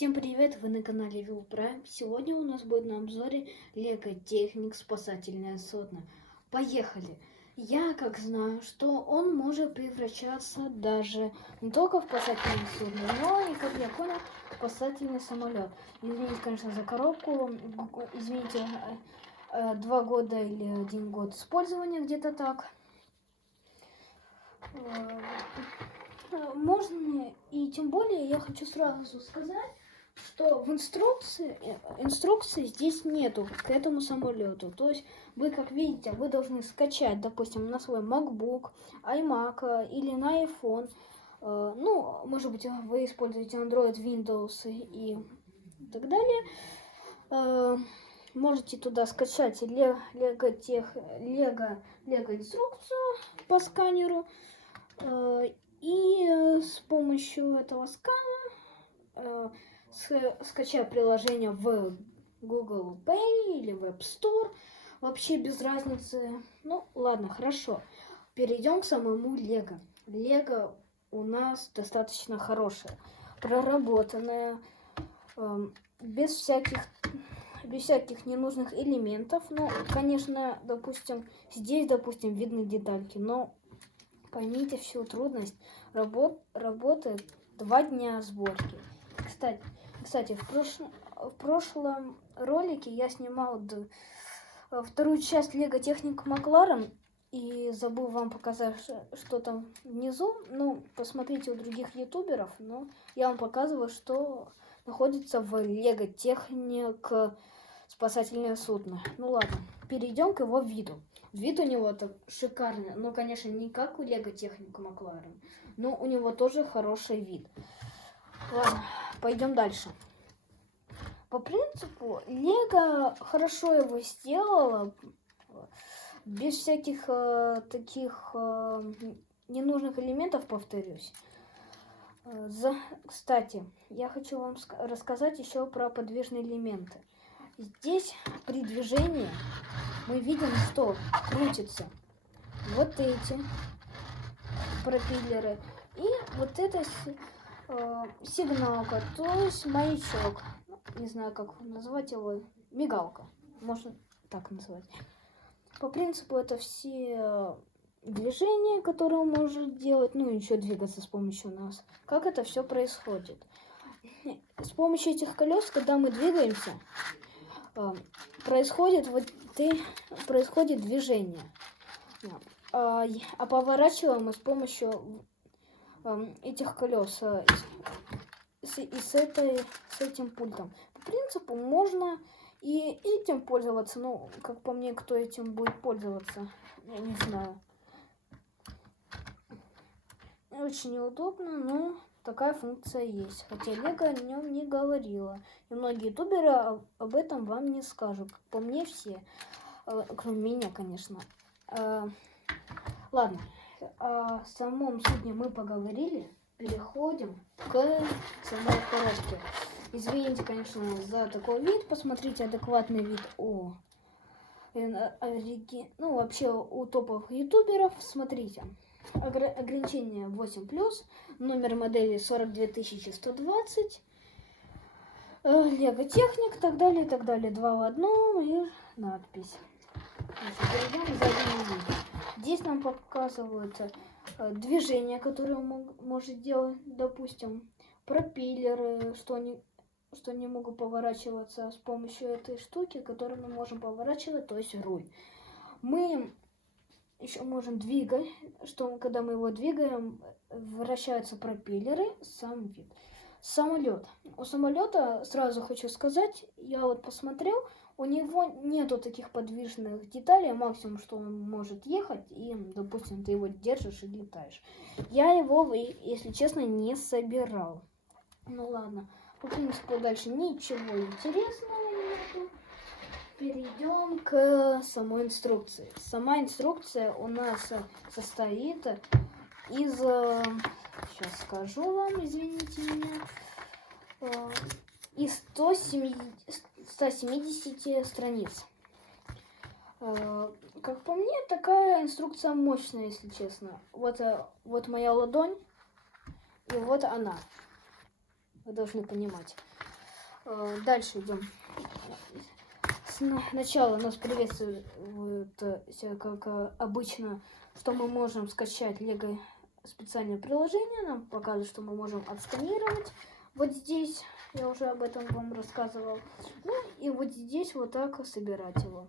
Всем привет! Вы на канале Will Prime. Сегодня у нас будет на обзоре Лего Техник спасательное судно. Поехали! Я как знаю, что он может превращаться даже не только в спасательное судно, но и, как я понял, в спасательный самолет. Извините, конечно, за коробку. Извините, 2 года или 1 год использования, где-то так. Можно, и тем более я хочу сразу сказать, что в инструкции здесь нету к этому самолету. То есть вы, как видите, вы должны скачать, допустим, на свой MacBook, iMac или на iPhone. Ну, может быть, вы используете Android, Windows и так далее. Можете туда скачать Лего инструкцию по сканеру. И с помощью этого скана скачай приложение в Google Play или в App Store. Вообще без разницы. Ну, ладно, хорошо. Перейдем к самому Лего. Лего у нас достаточно хорошее, проработанное, без всяких ненужных элементов. Ну, конечно, допустим, здесь, допустим, видны детальки, но поймите всю трудность. Работает 2 дня сборки. Кстати, в прошлом ролике я снимал вторую часть Лего Техник Макларен и забыл вам показать, что там внизу. Ну, посмотрите у других ютуберов, но я вам показываю, что находится в Лего Техник спасательное судно. Ну ладно, перейдем к его виду. Вид у него так шикарный, но, конечно, не как у Лего Техника Макларен, но у него тоже хороший вид. Ладно, пойдем дальше. По принципу, Лего хорошо его сделала, без всяких таких ненужных элементов, повторюсь. Кстати, я хочу вам рассказать еще про подвижные элементы. Здесь при движении мы видим, что крутятся вот эти пропеллеры и вот эта сигналка, то есть маячок. Не знаю, как назвать его. Мигалка. Можно так назвать. По принципу это все движения, которые он может делать, ну и еще двигаться с помощью нас. Как это все происходит? С помощью этих колес, когда мы двигаемся, происходит движение. А поворачиваем мы с помощью этих колес с этим пультом. По принципу можно и этим пользоваться, но как по мне, кто этим будет пользоваться, я не знаю. Очень неудобно, но такая функция есть. Хотя Лего о нем не говорила. И многие ютуберы об этом вам не скажут. Как по мне, все. Кроме меня, конечно. Ладно. О самом судне мы поговорили. Переходим к самой коробке. Извините, конечно, за такой вид. Посмотрите адекватный вид вообще у топовых ютуберов. Смотрите. Ограничение 8+, номер модели 42120, Лего Техник, так далее, 2 в одном и надпись. Перейдем за один вид. Здесь нам показывают движения, которые он может делать, допустим, пропеллеры, что они могут поворачиваться с помощью этой штуки, которую мы можем поворачивать, то есть руль. Мы еще можем двигать, что когда мы его двигаем, вращаются пропеллеры, сам вид. Самолет. У самолета, сразу хочу сказать, я вот посмотрел, у него нету таких подвижных деталей, максимум, что он может ехать, и, допустим, ты его держишь и летаешь. Я его, если честно, не собирал. Ну ладно, по принципу дальше ничего интересного нету. Перейдем к самой инструкции. Сама инструкция у нас состоит из, сейчас скажу вам, извините меня, из 170 страниц. Как по мне, такая инструкция мощная, если честно. Вот моя ладонь, и вот она. Вы должны понимать. Дальше идем. Сначала нас приветствует, как обычно, что мы можем скачать Лего специальное приложение. Нам показывает, что мы можем отсканировать. Вот здесь, я уже об этом вам рассказывал. Ну и вот здесь вот так собирать его.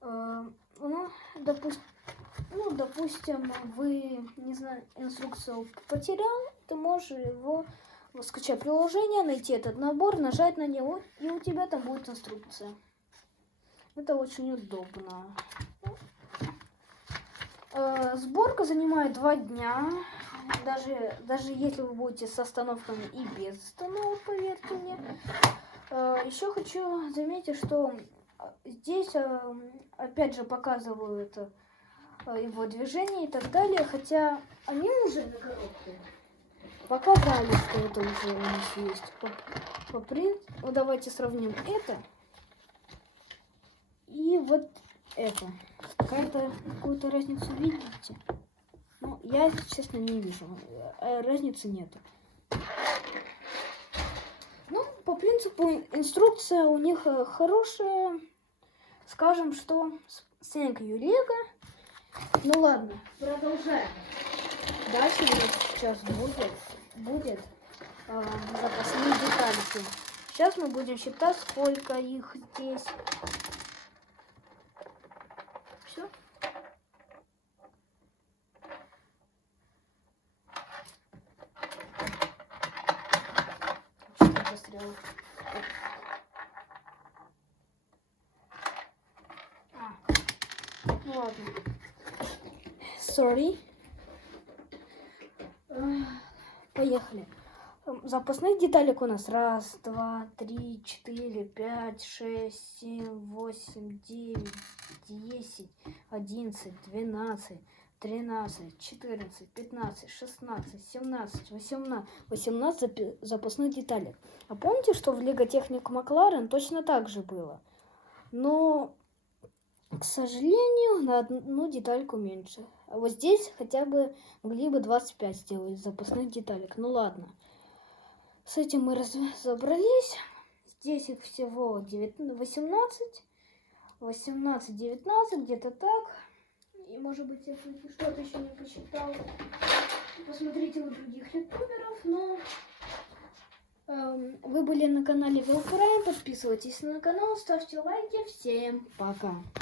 Ну, допустим, вы, не знаю, инструкцию потерял, ты можешь его скачать приложение, найти этот набор, нажать на него, и у тебя там будет инструкция. Это очень удобно. Сборка занимает 2 дня. Даже если вы будете с остановками и без остановок, поверьте мне. Еще хочу заметить, что здесь опять же показывают его движение и так далее, хотя они уже на коробке показали, что это уже у нас есть. Ну, давайте сравним это и вот это. Какую-то разницу видите? Ну, я, честно, не вижу. Разницы нету. Ну, по принципу, инструкция у них хорошая. Скажем, что thank you, Lego. Ну ладно, продолжаем. Дальше у нас сейчас будет запасные детальки. Сейчас мы будем считать, сколько их здесь. Все. Что-то застряло. Ну ладно. Sorry. Поехали. Запасных деталек у нас 1, 2, 3, 4, 5, 6, 7, 8, 9, 10, 11, 12, 13, 14, 15, 16, 17, 18 запасных деталек. А помните, что в Lego Technic Maclaren точно так же было? Но, к сожалению, на одну детальку меньше. А вот здесь хотя бы могли бы 25 сделать запасных деталек. Ну ладно. С этим мы разобрались. Здесь их всего 18. 18-19, где-то так. И может быть, если что-то еще не посчитал, посмотрите у других ютуберов. Но вы были на канале Велпрайм. Подписывайтесь на канал, ставьте лайки. Всем пока.